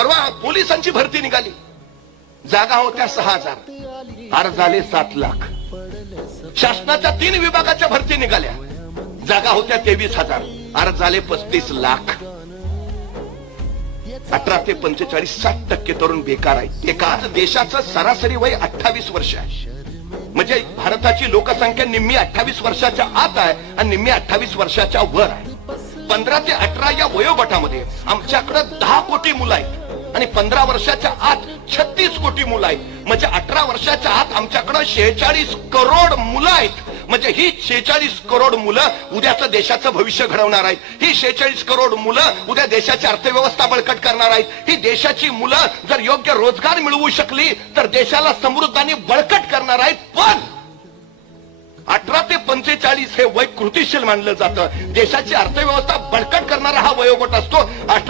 परवा पोलिसांची भरती निघाली, जागा होत्या 6,000, अर्ज झाले 7 लाख. शासनाच्या 3 विभागाच्या भरती निघाल्या, जागा होत्या 23,000, अर्ज झाले 35 लाख. 18 ते 45 60% तरुण बेकार आहेत. एका देशाचं सरासरी वय 28 वर्ष आहे. म्हणजे भारताची लोकसंख्या निम्मी 28 वर्षाच्या आत आहे आणि निम्मी 28 वर्षाच्या वर आहे. 15 ते 18 या वयोगटामध्ये आमच्याकडे 10 कोटी मुलं आहेत आणि 15 वर्षाच्या आत 36 कोटी मुलं आहेत. म्हणजे 18 वर्षाच्या आत आमच्याकडे 46 करोड मुलं आहेत. म्हणजे ही 46 करोड मुलं उद्याचं देशाचं भविष्य घडवणार आहेत. ही 46 करोड मुलं उद्या देशाची अर्थव्यवस्था बळकट करणार आहेत. ही देशाची मुलं जर योग्य रोजगार मिळवू शकली तर देशाला समृद्ध आणि बळकट करणार आहेत. पण 18 ते 45 हे वय कृतिशील मानलं जातं. देशाची अर्थव्यवस्था बळकट करणारा हा वयोगट असतो.